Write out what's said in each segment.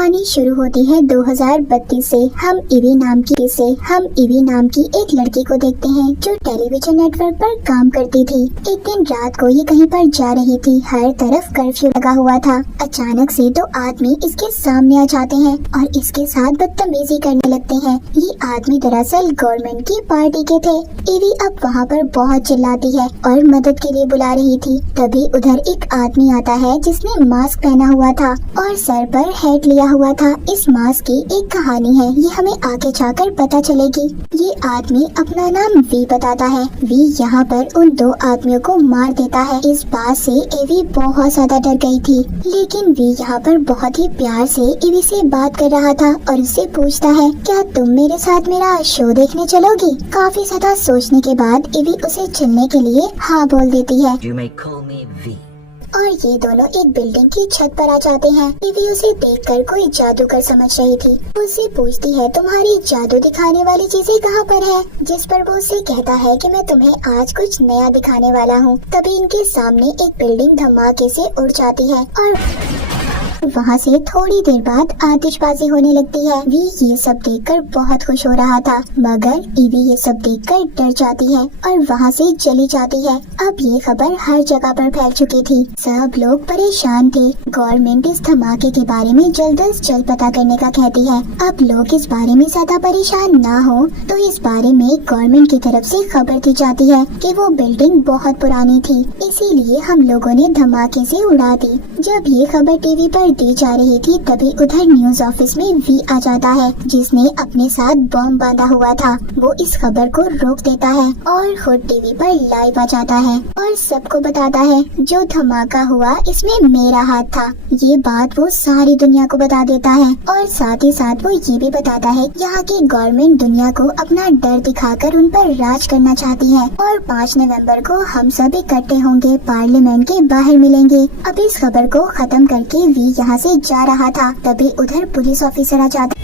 कहानी शुरू होती है 2032 से। हम ईवी नाम की एक लड़की को देखते हैं जो टेलीविजन नेटवर्क पर काम करती थी। एक दिन रात को ये कहीं पर जा रही थी। हर तरफ कर्फ्यू लगा हुआ था। अचानक से दो आदमी इसके सामने आ जाते हैं और इसके साथ बदतमीजी करने लगते हैं। ये आदमी दरअसल गवर्नमेंट की पार्टी के थे। ईवी अब वहाँ पर बहुत चिल्लाती है और मदद के लिए बुला रही थी। तभी उधर एक आदमी आता है जिसने मास्क पहना हुआ था और सर पर हैट लिया हुआ था। इस मास्क की एक कहानी है, ये हमें आगे जाकर पता चलेगी। ये आदमी अपना नाम वी बताता है। वी यहाँ पर उन दो आदमियों को मार देता है। इस बात से एवी बहुत ज्यादा डर गई थी, लेकिन वी यहाँ पर बहुत ही प्यार से एवी से बात कर रहा था और उससे पूछता है, क्या तुम मेरे साथ मेरा शो देखने चलोगी? काफी ज्यादा सोचने के बाद एवी उसे चलने के लिए हाँ बोल देती है। You may call me V. और ये दोनों एक बिल्डिंग की छत पर आ जाते हैं। ईवी उसे देखकर कोई जादूगर समझ रही थी। उससे पूछती है, तुम्हारी जादू दिखाने वाली चीजें कहाँ पर है? जिस पर वो उसे कहता है कि मैं तुम्हें आज कुछ नया दिखाने वाला हूँ। तभी इनके सामने एक बिल्डिंग धमाके से उड़ जाती है और वहाँ से थोड़ी देर बाद आतिशबाजी होने लगती है। वी ये सब देखकर बहुत खुश हो रहा था, मगर ईवी ये सब देखकर डर जाती है और वहाँ से चली जाती है। अब ये खबर हर जगह पर फैल चुकी थी। सब लोग परेशान थे। गवर्नमेंट इस धमाके के बारे में जल्द अज जल्द पता करने का कहती है। अब लोग इस बारे में ज्यादा परेशान ना हो तो इस बारे में गवर्नमेंट की तरफ से खबर दी जाती है कि वो बिल्डिंग बहुत पुरानी थी, इसीलिए हम लोगों ने धमाके से उड़ा दी। जब ये खबर टीवी पर दी जा रही थी तभी उधर न्यूज ऑफिस में वी आ जाता है, जिसने अपने साथ बम बांधा हुआ था। वो इस खबर को रोक देता है और खुद टीवी पर लाइव आ जाता है और सबको बताता है जो धमाका हुआ इसमें मेरा हाथ था। ये बात वो सारी दुनिया को बता देता है और साथ ही साथ वो ये भी बताता है यहाँ की गवर्नमेंट दुनिया को अपना डर दिखाकर उन पर राज करना चाहती है और 5 नवंबर को हम सब इकट्ठे होंगे, पार्लियामेंट के बाहर मिलेंगे। अब इस खबर को खत्म करके वी यहाँ से जा रहा था। तभी उधर पुलिस ऑफिसर आ जाता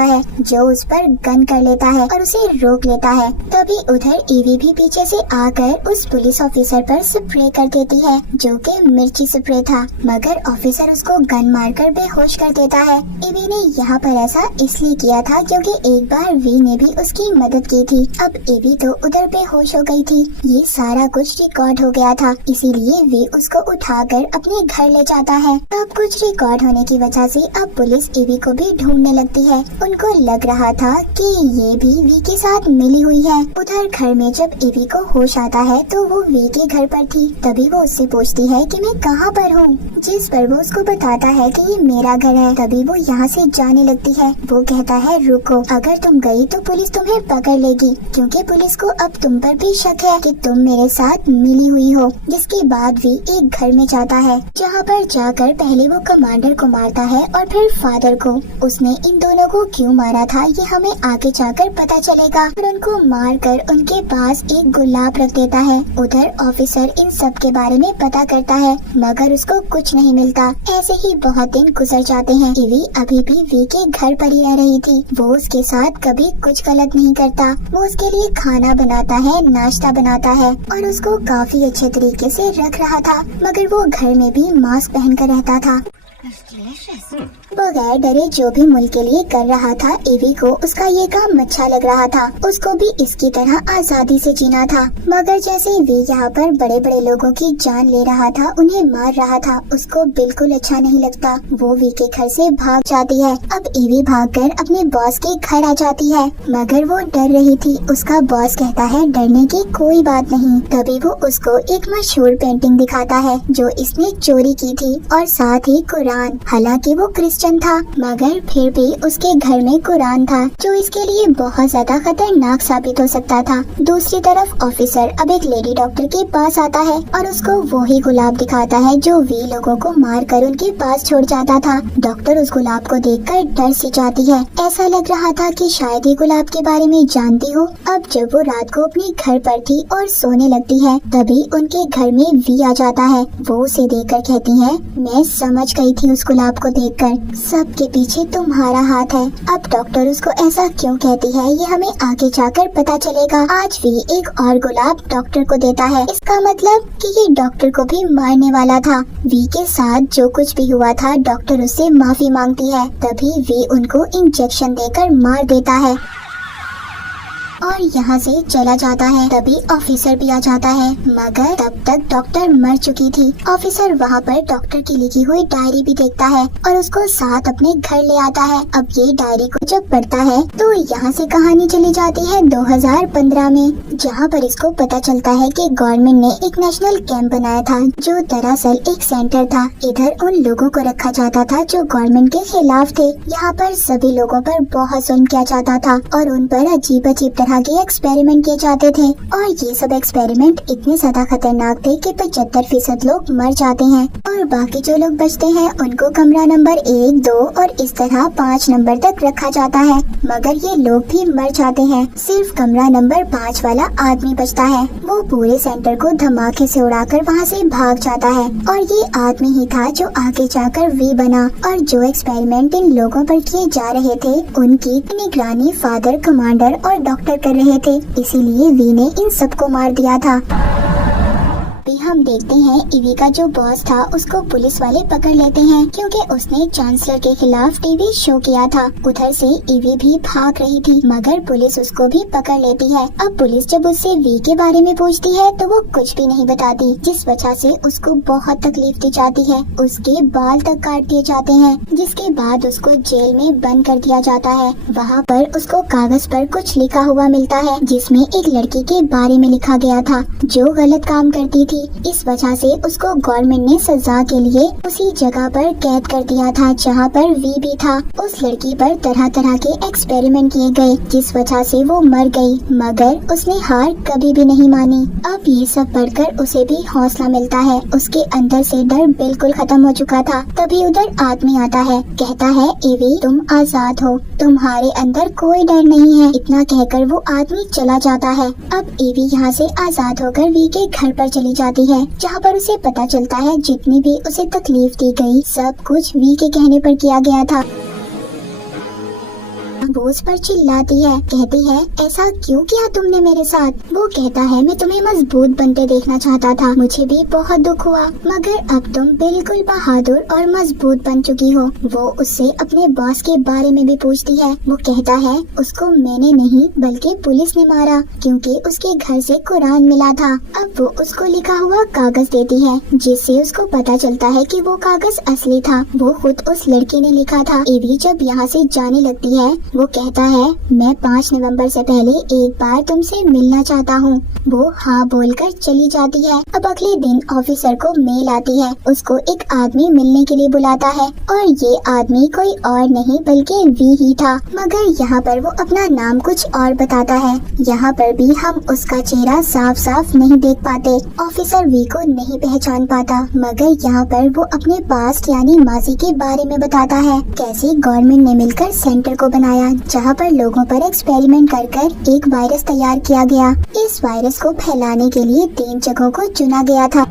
है जो उस पर गन कर लेता है और उसे रोक लेता है। तभी उधर ईवी भी पीछे से आकर उस पुलिस ऑफिसर पर स्प्रे कर देती है जो कि मिर्ची स्प्रे था, मगर ऑफिसर उसको गन मारकर बेहोश कर देता है। ईवी ने यहाँ पर ऐसा इसलिए किया था क्योंकि एक बार वी ने भी उसकी मदद की थी। अब ईवी तो उधर बेहोश हो गई थी। ये सारा कुछ रिकॉर्ड हो गया था, इसीलिए वी उसको उठाकर अपने घर ले जाता है। सब कुछ रिकॉर्ड होने की वजह से अब पुलिस ईवी को भी ढूंढने लगती है। उनको लग रहा था कि ये भी वी के साथ मिली हुई है। उधर घर में जब ईवी को होश आता है तो वो वी के घर पर थी। तभी वो उससे पूछती है कि मैं कहाँ पर हूँ, जिस पर वो उसको बताता है कि ये मेरा घर है। तभी वो यहाँ से जाने लगती है। वो कहता है, रुको, अगर तुम गई तो पुलिस तुम्हें पकड़ लेगी, क्योंकि पुलिस को अब तुम पर भी शक है कि तुम मेरे साथ मिली हुई हो। जिसके बाद वी एक घर में जाता है, जहाँ पर जाकर पहले वो कमांडर को मारता है और फिर फादर को। उसने इन दोनों को क्यों मारा था ये हमें आगे जाकर पता चलेगा। और उनको मारकर उनके पास एक गुलाब रख देता है। उधर ऑफिसर इन सब के बारे में पता करता है, मगर उसको कुछ नहीं मिलता। ऐसे ही बहुत दिन गुजर जाते हैं। ईवी अभी भी वी के घर पर ही रह रही थी। वो उसके साथ कभी कुछ गलत नहीं करता। वो उसके लिए खाना बनाता है, नाश्ता बनाता है और उसको काफी अच्छे तरीके से रख रहा था, मगर वो घर में भी मास्क पहन कर रहता था। बगैर डरे जो भी मुल्क के लिए कर रहा था, ईवी को उसका ये काम अच्छा लग रहा था। उसको भी इसकी तरह आजादी से जीना था, मगर जैसे वी यहाँ पर बड़े बड़े लोगों की जान ले रहा था, उन्हें मार रहा था, उसको बिल्कुल अच्छा नहीं लगता। वो वी के घर से भाग जाती है। अब ईवी भागकर अपने बॉस के घर आ जाती है, मगर वो डर रही थी। उसका बॉस कहता है डरने की कोई बात नहीं। तभी वो उसको एक मशहूर पेंटिंग दिखाता है जो इसने चोरी की थी और साथ ही कुरान। हालांकि वो क्रिश्चियन था, मगर फिर भी उसके घर में कुरान था, जो इसके लिए बहुत ज्यादा खतरनाक साबित हो सकता था। दूसरी तरफ ऑफिसर अब एक लेडी डॉक्टर के पास आता है और उसको वही गुलाब दिखाता है जो वी लोगों को मार कर उनके पास छोड़ जाता था। डॉक्टर उस गुलाब को देखकर डर सी जाती है। ऐसा लग रहा था कि शायद ये गुलाब के बारे में जानती हो। अब जब वो रात को अपने घर पर थी और सोने लगती है, तभी उनके घर में वी आ जाता है। वो उसे देखकर कहती है, मैं समझ गई थी उस गुलाब को देखकर, सबके पीछे तुम्हारा हाथ है। अब डॉक्टर उसको ऐसा क्यों कहती है ये हमें आगे जाकर पता चलेगा। आज भी एक और गुलाब डॉक्टर को देता है। इसका मतलब कि ये डॉक्टर को भी मारने वाला था। वी के साथ जो कुछ भी हुआ था, डॉक्टर उससे माफी मांगती है। तभी वी उनको इंजेक्शन देकर मार देता है और यहाँ से चला जाता है। तभी ऑफिसर भी आ जाता है, मगर तब तक डॉक्टर मर चुकी थी। ऑफिसर वहाँ पर डॉक्टर की लिखी हुई डायरी भी देखता है और उसको साथ अपने घर ले आता है। अब ये डायरी को जब पढ़ता है तो यहाँ से कहानी चली जाती है 2015 में, जहाँ पर इसको पता चलता है कि गवर्नमेंट ने एक नेशनल कैंप बनाया था जो दरअसल एक सेंटर था। इधर उन लोगों को रखा जाता था जो गवर्नमेंट के खिलाफ थे। यहाँ पर सभी लोगों पर बहुत जुल्म किया जाता था और उन पर अजीब अजीब तरह के एक्सपेरिमेंट किए जाते थे और ये सब एक्सपेरिमेंट इतने ज्यादा खतरनाक थे कि 75% लोग मर जाते हैं और बाकी जो लोग बचते हैं उनको कमरा नंबर 1, 2 और इस तरह 5 नंबर तक रखा जाता है। मगर ये लोग भी मर जाते हैं। सिर्फ कमरा नंबर 5 वाला आदमी बचता है। वो पूरे सेंटर को धमाके से उड़ाकर वहाँ से भाग जाता है और ये आदमी ही था जो आगे जाकर वी बना और जो एक्सपेरिमेंट इन लोगों पर किए जा रहे थे उनकी निगरानी फादर, कमांडर और डॉक्टर कर रहे थे। इसीलिए वी ने इन सबको मार दिया था। हम देखते हैं ईवी का जो बॉस था उसको पुलिस वाले पकड़ लेते हैं क्योंकि उसने चांसलर के खिलाफ टीवी शो किया था। उधर से ईवी भी भाग रही थी मगर पुलिस उसको भी पकड़ लेती है। अब पुलिस जब उससे वी के बारे में पूछती है तो वो कुछ भी नहीं बताती, जिस वजह से उसको बहुत तकलीफ दी जाती है। उसके बाल तक काट दिए जाते हैं, जिसके बाद उसको जेल में बंद कर दिया जाता है। वहाँ पर उसको कागज पर कुछ लिखा हुआ मिलता है जिसमें एक लड़की के बारे में लिखा गया था जो गलत काम करती थी। इस वजह से उसको गवर्नमेंट ने सजा के लिए उसी जगह पर कैद कर दिया था जहाँ पर वी भी था। उस लड़की पर तरह तरह के एक्सपेरिमेंट किए गए जिस वजह से वो मर गई, मगर उसने हार कभी भी नहीं मानी। अब ये सब पढ़कर उसे भी हौसला मिलता है। उसके अंदर से डर बिल्कुल खत्म हो चुका था। तभी उधर आदमी आता है, कहता है ईवी तुम आजाद हो, तुम्हारे अंदर कोई डर नहीं है। इतना कहकर वो आदमी चला जाता है। अब ईवी यहाँ से आजाद होकर वी के घर पर चली जाती है जहाँ पर उसे पता चलता है जितनी भी उसे तकलीफ दी गई सब कुछ वी के कहने पर किया गया था। वो उस पर चिल्लाती है, कहती है ऐसा क्यों किया तुमने मेरे साथ। वो कहता है मैं तुम्हें मजबूत बनते देखना चाहता था, मुझे भी बहुत दुख हुआ, मगर अब तुम बिल्कुल बहादुर और मजबूत बन चुकी हो। वो उससे अपने बॉस के बारे में भी पूछती है। वो कहता है उसको मैंने नहीं बल्कि पुलिस ने मारा क्योंकि उसके घर से कुरान मिला था। अब वो उसको लिखा हुआ कागज देती है जिससे उसको पता चलता है कि वो कागज असली था, वो खुद उस लड़की ने लिखा था। ईवी जब यहाँ से जाने लगती है वो कहता है मैं 5 नवंबर से पहले एक बार तुमसे मिलना चाहता हूँ। वो हाँ बोलकर चली जाती है। अब अगले दिन ऑफिसर को मेल आती है, उसको एक आदमी मिलने के लिए बुलाता है और ये आदमी कोई और नहीं बल्कि वी ही था, मगर यहाँ पर वो अपना नाम कुछ और बताता है। यहाँ पर भी हम उसका चेहरा साफ साफ नहीं देख पाते। ऑफिसर वी को नहीं पहचान पाता, मगर यहाँ पर वो अपने पास्ट यानी माजी के बारे में बताता है, कैसे गवर्नमेंट ने मिलकर सेंटर को बनाया जहाँ पर लोगों पर एक्सपेरिमेंट कर एक वायरस तैयार किया गया। इस वायरस को फैलाने के लिए 3 जगहों को चुना गया था।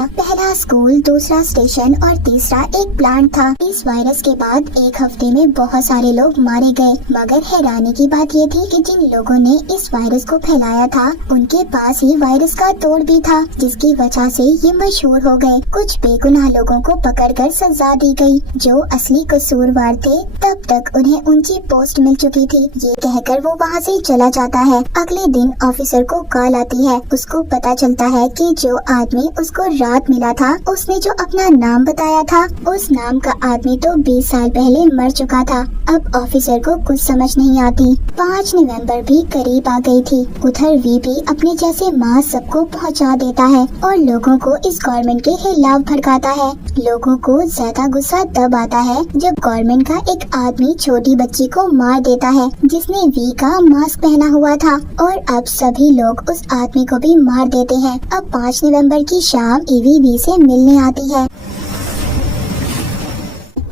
पहला स्कूल, दूसरा स्टेशन और तीसरा एक प्लांट था। इस वायरस के बाद 1 हफ्ते में बहुत सारे लोग मारे गए, मगर हैरानी की बात ये थी कि जिन लोगों ने इस वायरस को फैलाया था उनके पास ही वायरस का तोड़ भी था, जिसकी वजह से ये मशहूर हो गए। कुछ बेगुनाह लोगों को पकड़कर सजा दी गई जो असली कसूरवार थे। तब तक उन्हें ऊंची पोस्ट मिल चुकी थी। ये कहकर वो वहाँ से चला जाता है। अगले दिन ऑफिसर को कॉल आती है। उसको पता चलता है कि जो आदमी उसको रात मिला था उसने जो अपना नाम बताया था उस नाम का आदमी तो 20 साल पहले मर चुका था। अब ऑफिसर को कुछ समझ नहीं आती। 5 नवंबर भी करीब आ गई थी। उधर वी भी अपने जैसे मास सबको पहुंचा देता है और लोगों को इस गवर्नमेंट के खिलाफ भड़काता है। लोगों को ज्यादा गुस्सा तब आता है जब गवर्नमेंट का एक आदमी छोटी बच्ची को मार देता है जिसने वी का मास्क पहना हुआ था, और अब सभी लोग उस आदमी को भी मार देते हैं। अब 5 नवंबर की शाम ईवी वी से मिलने आती है।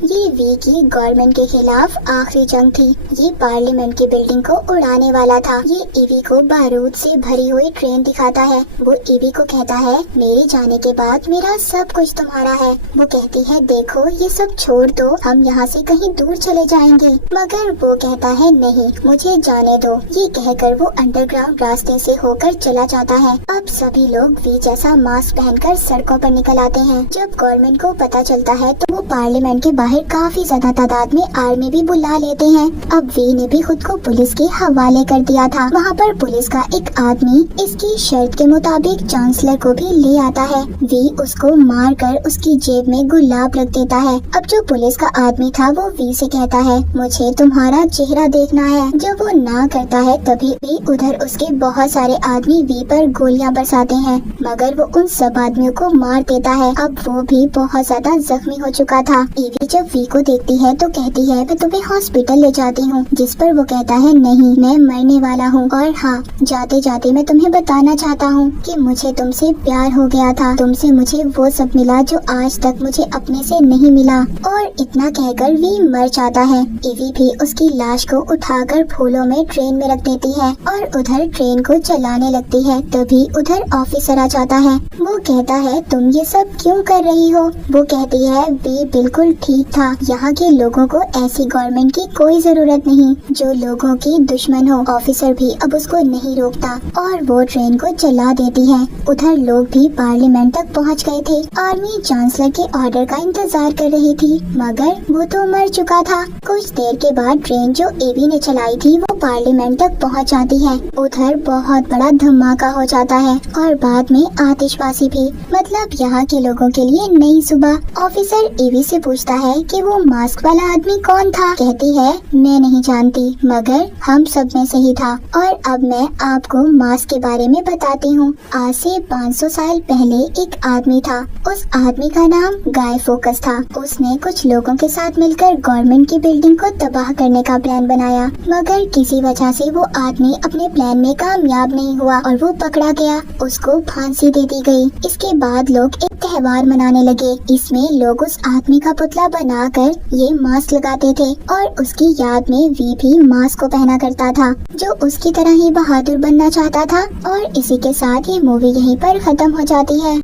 ये वी की गवर्नमेंट के खिलाफ आखिरी जंग थी। ये पार्लियामेंट की बिल्डिंग को उड़ाने वाला था। ये ईवी को बारूद से भरी हुई ट्रेन दिखाता है। वो ईवी को कहता है, मेरे जाने के बाद मेरा सब कुछ तुम्हारा है। वो कहती है, देखो ये सब छोड़ दो, हम यहाँ से कहीं दूर चले जाएंगे। मगर वो कहता है, नहीं, मुझे जाने दो। ये कहकर वो अंडरग्राउंड रास्ते से होकर चला जाता है। अब सभी लोग वी जैसा मास्क पहनकर सड़कों पर निकल आते हैं। जब गवर्नमेंट को पता चलता है तो वो पार्लियामेंट के बाहर काफी ज्यादा तादाद में आर्मी भी बुला लेते हैं। अब वी ने भी खुद को पुलिस के हवाले कर दिया था। वहाँ पर पुलिस का एक आदमी इसकी शर्त के मुताबिक चांसलर को भी ले आता है। वी उसको मार कर उसकी जेब में गुलाब रख देता है। अब जो पुलिस का आदमी था वो वी से कहता है, मुझे तुम्हारा चेहरा देखना है। जब वो ना करता है तभी भी उधर उसके बहुत सारे आदमी वी पर गोलियां बरसाते हैं, मगर वो उन सब आदमियों को मार देता है। अब वो भी बहुत ज्यादा जख्मी हो चुका था। ईवी जब वी को देखती है तो कहती है, मैं तुम्हें हॉस्पिटल ले जाती हूँ। जिस पर वो कहता है, नहीं, मैं मरने वाला हूँ और हाँ, जाते जाते मैं तुम्हें बताना चाहता हूँ कि मुझे तुमसे प्यार हो गया था। तुमसे मुझे वो सब मिला जो आज तक मुझे अपने से नहीं मिला। और इतना कहकर वी मर जाता है। ईवी भी उसकी लाश को उठाकर फूलों में ट्रेन में रख देती है और उधर ट्रेन को चलाने लगती है। तभी उधर ऑफिसर आ जाता है। वो कहता है, तुम ये सब क्यों कर रही हो? वो कहती है, वी बिल्कुल ठीक था। यहाँ के लोगों को ऐसी गवर्नमेंट की कोई जरूरत नहीं जो लोगों की दुश्मन हो। ऑफिसर भी अब उसको नहीं रोकता और वो ट्रेन को चला देती है। उधर लोग भी पार्लियामेंट तक पहुँच गए थे। आर्मी चांसलर के ऑर्डर का इंतजार कर रही थी, मगर वो तो मर चुका था। कुछ देर के बाद ट्रेन जो ईवी ने चलाई थी वो पार्लियामेंट तक पहुँच जाती है। उधर बहुत बड़ा धमाका हो जाता है और बाद में आतिशबाजी भी। मतलब यहाँ के लोगों के लिए नई सुबह। ऑफिसर ईवी से पूछता है कि वो मास्क वाला आदमी कौन था। कहती है, मैं नहीं जानती, मगर हम सब में से ही था। और अब मैं आपको मास्क के बारे में बताती हूँ। आज से 500 साल पहले एक आदमी था। उस आदमी का नाम गाय फोकस था। उसने कुछ लोगों के साथ मिलकर गवर्नमेंट की बिल्डिंग को तबाह करने का प्लान बनाया, मगर किसी वजह से वो आदमी अपने प्लान में कामयाब नहीं हुआ और वो पकड़ा गया। उसको फांसी दे दी गई। इसके बाद लोग एक त्योहार मनाने लगे। इसमें लोग उस आदमी का पुतला बनाकर ये मास्क लगाते थे और उसकी याद में वी भी मास्क को पहना करता था, जो उसकी तरह ही बहादुर बनना चाहता था। और इसी के साथ ये मूवी यहीं पर खत्म हो जाती है।